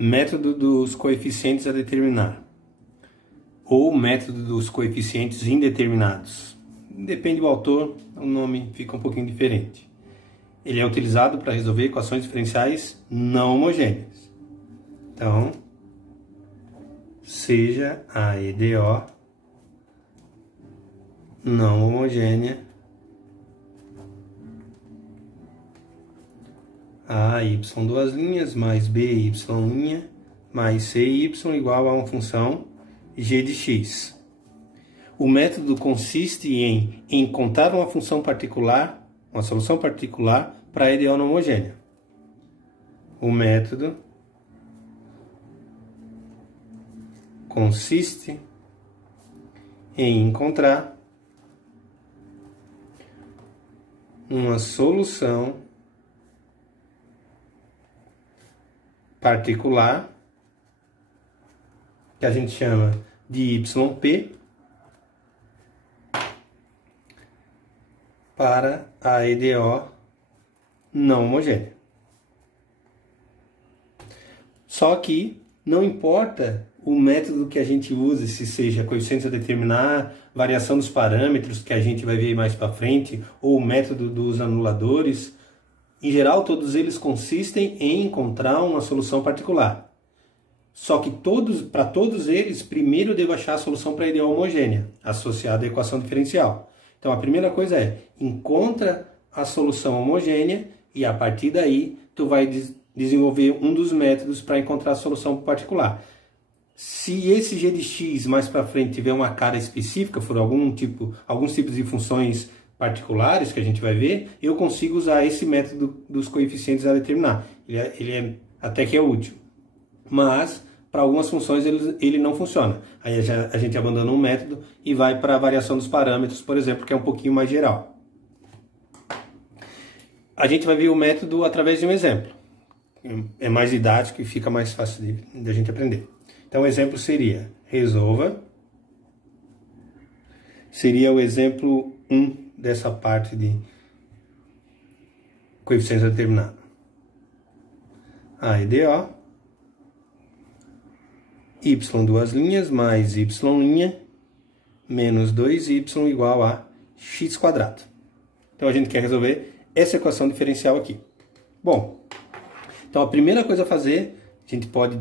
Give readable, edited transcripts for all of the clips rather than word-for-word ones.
Método dos coeficientes a determinar, ou método dos coeficientes indeterminados. Depende do autor, o nome fica um pouquinho diferente. Ele é utilizado para resolver equações diferenciais não homogêneas. Então, seja a EDO não homogênea a y duas linhas mais b y mais c y igual a uma função g de x. O método consiste em encontrar uma função particular, uma solução particular para a EDO não homogênea. O método consiste em encontrar uma solução particular, que a gente chama de YP, para a EDO não homogênea. Só que não importa o método que a gente use, se seja coeficientes a determinar, variação dos parâmetros, que a gente vai ver mais para frente, ou o método dos anuladores. Em geral, todos eles consistem em encontrar uma solução particular. Só que para todos eles, primeiro eu devo achar a solução para a EDO homogênea, associada à equação diferencial. Então, a primeira coisa é, encontra a solução homogênea e, a partir daí, tu vai desenvolver um dos métodos para encontrar a solução particular. Se esse g de x mais para frente tiver uma cara específica, for alguns tipos de funções particulares que a gente vai ver, eu consigo usar esse método dos coeficientes a determinar. Ele é até que é útil. Mas, para algumas funções, ele não funciona. Aí a gente abandona um método e vai para a variação dos parâmetros, por exemplo, que é um pouquinho mais geral. A gente vai ver o método através de um exemplo. É mais didático e fica mais fácil de a gente aprender. Então, o exemplo seria, resolva. Seria o exemplo 1 dessa parte de coeficientes a determinar. A EDO, y duas linhas mais y' menos 2y igual a x quadrado. Então a gente quer resolver essa equação diferencial aqui. Bom, então a primeira coisa a fazer, a gente pode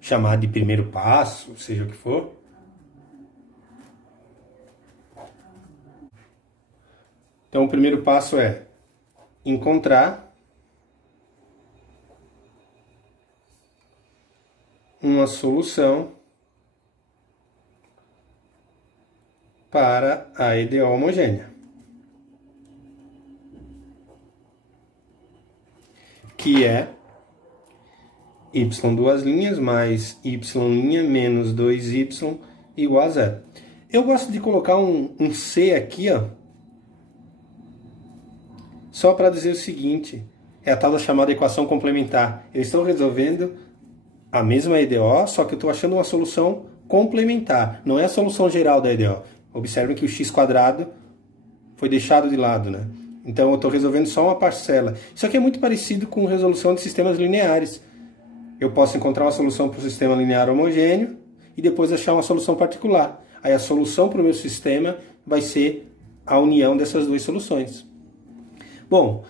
chamar de primeiro passo, seja o que for. Então o primeiro passo é encontrar uma solução para a EDO homogênea, que é y duas linhas mais y' menos 2y igual a zero. Eu gosto de colocar um C aqui, ó, só para dizer o seguinte, é a tal da chamada equação complementar. Eu estou resolvendo a mesma EDO, só que eu estou achando uma solução complementar. Não é a solução geral da EDO. Observem que o x quadrado foi deixado de lado, né? Então eu estou resolvendo só uma parcela. Isso aqui é muito parecido com resolução de sistemas lineares. Eu posso encontrar uma solução para o sistema linear homogêneo e depois achar uma solução particular. Aí a solução para o meu sistema vai ser a união dessas duas soluções. Bom,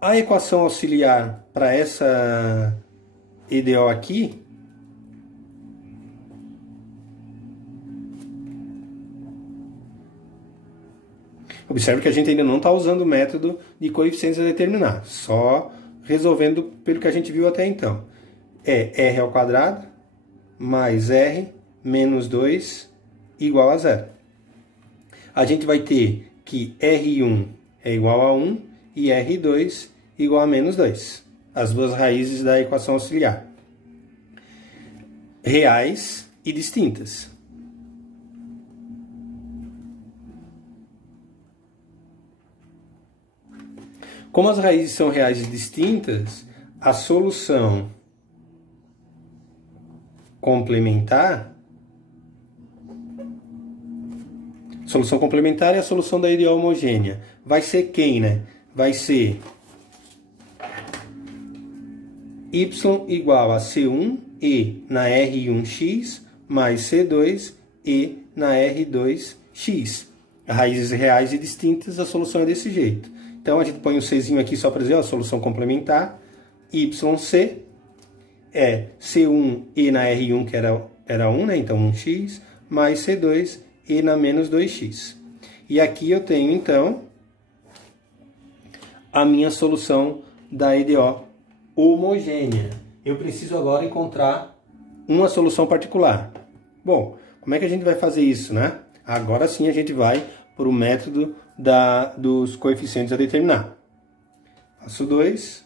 a equação auxiliar para essa EDO aqui observe que a gente ainda não está usando o método de coeficientes a determinar, só resolvendo pelo que a gente viu até então. É r ao quadrado mais r menos 2 igual a zero. A gente vai ter que R1 é igual a 1 e R2 igual a menos 2. As duas raízes da equação auxiliar. Reais e distintas. Como as raízes são reais e distintas, a solução complementar é a solução da EDO homogênea. Vai ser quem, né? Vai ser y igual a C1 E na R1x mais C2 E na R2x. Raízes reais e distintas, a solução é desse jeito. Então a gente põe um Czinho aqui só para dizer, ó, a solução complementar. YC é C1 E na R1, que era 1, né? Então 1x, mais C2 E na menos 2x. E aqui eu tenho, então, a minha solução da EDO homogênea. Eu preciso agora encontrar uma solução particular. Bom, como é que a gente vai fazer isso, né? Agora sim a gente vai para o método dos coeficientes a determinar. Passo 2.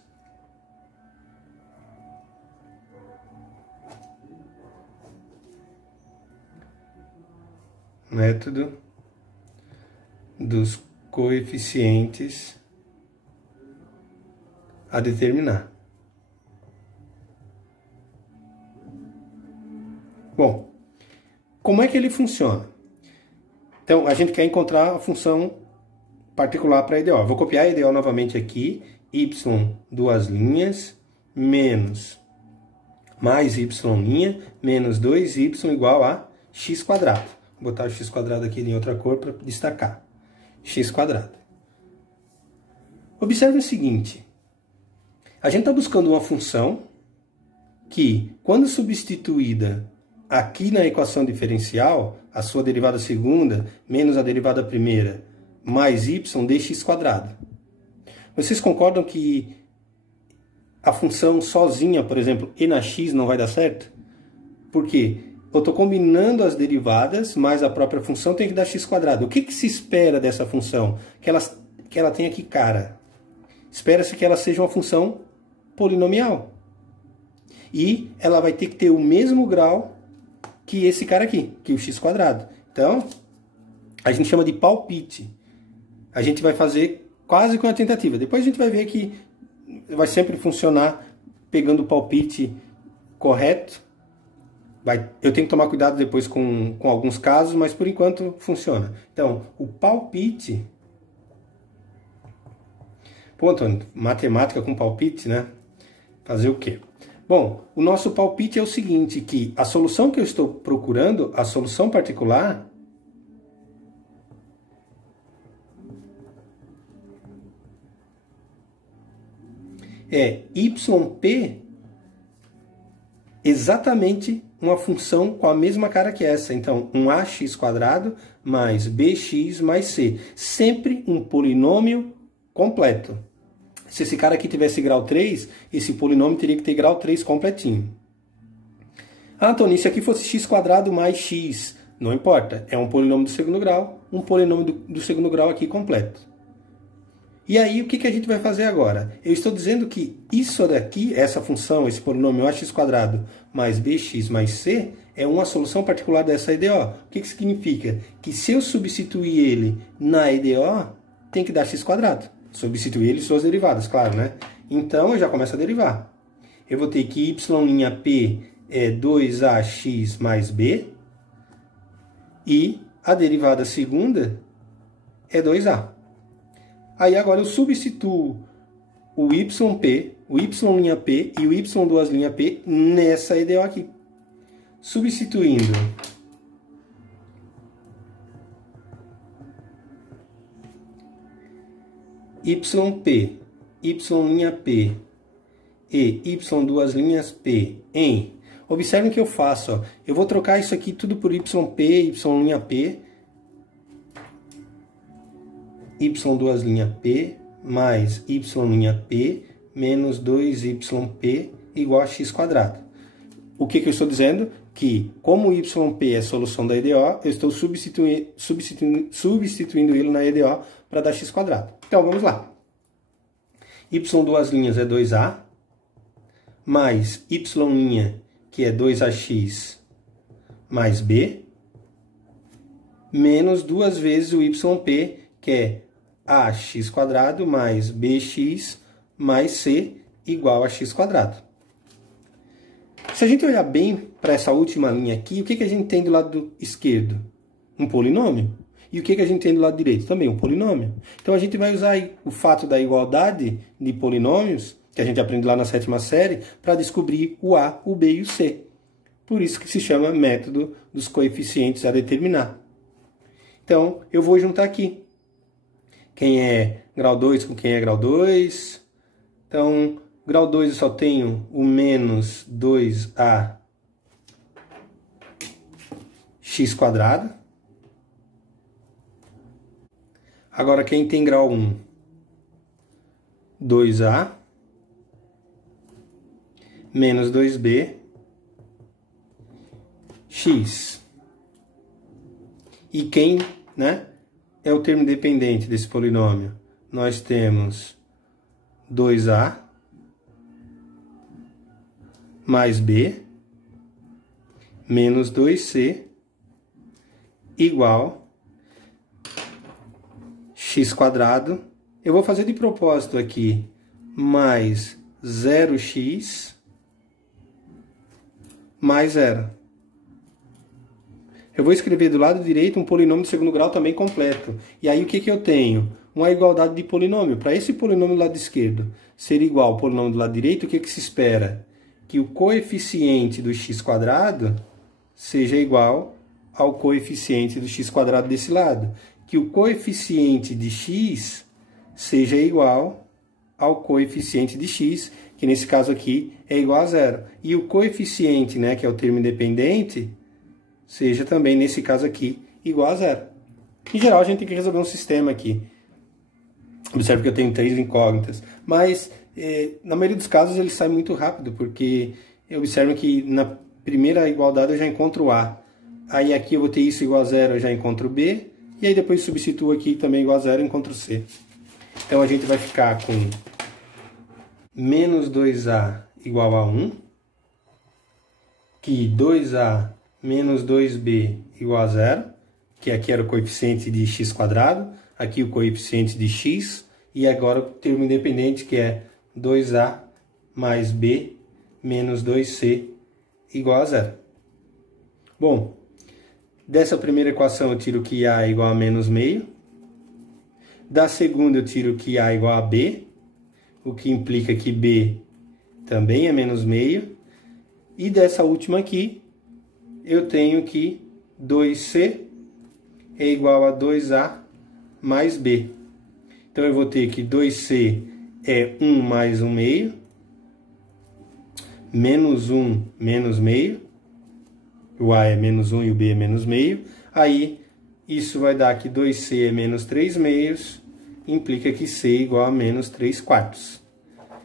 Método dos coeficientes a determinar. Bom, como é que ele funciona? Então, a gente quer encontrar a função particular para a EDO. Eu vou copiar a EDO novamente aqui. Y, duas linhas, menos mais y' menos 2y igual a x². Vou botar o x² aqui em outra cor para destacar. x². Observe o seguinte. A gente está buscando uma função que, quando substituída aqui na equação diferencial, a sua derivada segunda menos a derivada primeira mais y dx². Vocês concordam que a função sozinha, por exemplo, e na x não vai dar certo? Por quê? Eu estou combinando as derivadas, mais a própria função tem que dar x². O que se espera dessa função? Que ela tenha que cara? Espera-se que ela seja uma função polinomial. E ela vai ter que ter o mesmo grau que esse cara aqui, que o x². Então, a gente chama de palpite. A gente vai fazer quase com a tentativa. Depois a gente vai ver que vai sempre funcionar pegando o palpite correto. Eu tenho que tomar cuidado depois com alguns casos, mas por enquanto funciona. Então, o palpite... Pô, Antônio, matemática com palpite, né? Fazer o quê? Bom, o nosso palpite é o seguinte, que a solução que eu estou procurando, a solução particular, é YP exatamente uma função com a mesma cara que essa. Então, um ax² mais bx mais c. Sempre um polinômio completo. Se esse cara aqui tivesse grau 3, esse polinômio teria que ter grau 3 completinho. Ah, Antônio, se aqui fosse x² mais x, não importa. É um polinômio do segundo grau, um polinômio do segundo grau aqui completo. E aí, o que a gente vai fazer agora? Eu estou dizendo que isso daqui, essa função, esse polinômio ax² mais bx mais c, é uma solução particular dessa EDO. O que significa? Que se eu substituir ele na EDO, tem que dar x². Substituir ele e suas derivadas, claro, né? Então, eu já começo a derivar. Eu vou ter que y'P é 2ax mais b. E a derivada segunda é 2a. Aí agora eu substituo o YP, o y'P e o y2'P nessa EDO aqui. Substituindo YP, y'P e y2'P em... Observem o que eu faço. Ó. Eu vou trocar isso aqui tudo por YP, y'P, y2'P mais y'P menos 2y'P igual a x². O que eu estou dizendo? Que, como o y'P é a solução da EDO, eu estou substituindo ele na EDO para dar x². Então, vamos lá. y2' é 2a, mais y', que é 2ax mais b, menos duas vezes o y'P, que é ax² mais bx mais c igual a x². Se a gente olhar bem para essa última linha aqui, o que a gente tem do lado esquerdo? Um polinômio. E o que a gente tem do lado direito? Também um polinômio. Então a gente vai usar o fato da igualdade de polinômios que a gente aprende lá na 7ª série, para descobrir o A, o B e o C. Por isso que se chama método dos coeficientes a determinar. Então, eu vou juntar aqui. Quem é grau 2 com quem é grau 2. Então, grau 2 eu só tenho o menos 2A x². Agora, quem tem grau 1, 2A menos 2B x. E quem, né, é o termo dependente desse polinômio? Nós temos 2A mais B menos 2C igual x². Eu vou fazer de propósito aqui mais 0x mais 0. Eu vou escrever do lado direito um polinômio de segundo grau também completo. E aí o que eu tenho? Uma igualdade de polinômio. Para esse polinômio do lado esquerdo ser igual ao polinômio do lado direito, o que se espera? Que o coeficiente do x² seja igual ao coeficiente do x² desse lado. Que o coeficiente de x seja igual ao coeficiente de x, que nesse caso aqui é igual a 0. E o coeficiente, né, que é o termo independente, seja também, nesse caso aqui, igual a 0. Em geral, a gente tem que resolver um sistema aqui. Observe que eu tenho 3 incógnitas. Mas, na maioria dos casos, ele sai muito rápido, porque observe que na primeira igualdade eu já encontro A. Aí aqui eu vou ter isso igual a 0, eu já encontro B. E aí depois substituo aqui também igual a 0, eu encontro C. Então a gente vai ficar com menos 2A igual a 1. Que 2A menos 2B igual a 0, que aqui era o coeficiente de x², aqui o coeficiente de x, e agora o termo independente, que é 2A mais B menos 2C igual a 0. Bom, dessa primeira equação eu tiro que A é igual a menos meio. Da segunda eu tiro que A é igual a B, o que implica que B também é menos meio. E dessa última aqui, eu tenho que 2C é igual a 2A mais B. Então, eu vou ter que 2C é 1 mais 1 meio, menos 1 menos meio. O A é menos 1 e o B é menos meio. Aí, isso vai dar que 2C é menos 3 meios, implica que C é igual a menos 3/4.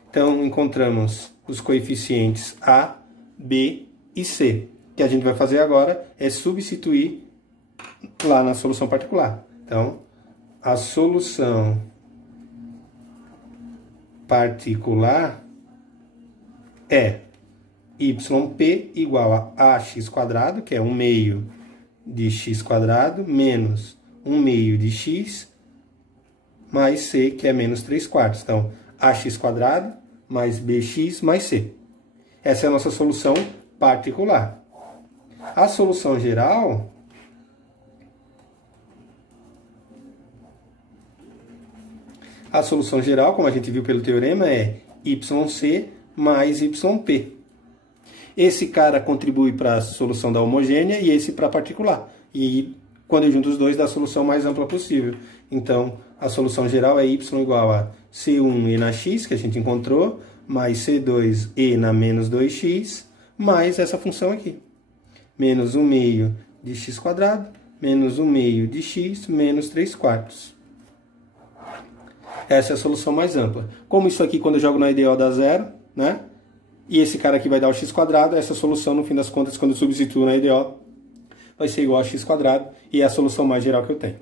Então, encontramos os coeficientes A, B e C. O que a gente vai fazer agora é substituir lá na solução particular. Então, a solução particular é yp igual a ax², que é 1 meio de x², menos 1 meio de x, mais c, que é menos 3/4. Então, ax² mais bx mais c. Essa é a nossa solução particular. A solução geral como a gente viu pelo teorema, é yc mais yp. Esse cara contribui para a solução da homogênea e esse para a particular. E quando eu junto os dois, dá a solução mais ampla possível. Então, a solução geral é y igual a c1e na x, que a gente encontrou, mais c2e na menos 2x, mais essa função aqui. Menos 1 meio de x², menos 1 meio de x, menos 3/4. Essa é a solução mais ampla. Como isso aqui, quando eu jogo na IDO, dá 0, né? E esse cara aqui vai dar o x², essa solução, no fim das contas, quando eu substituo na IDO, vai ser igual a x², e é a solução mais geral que eu tenho.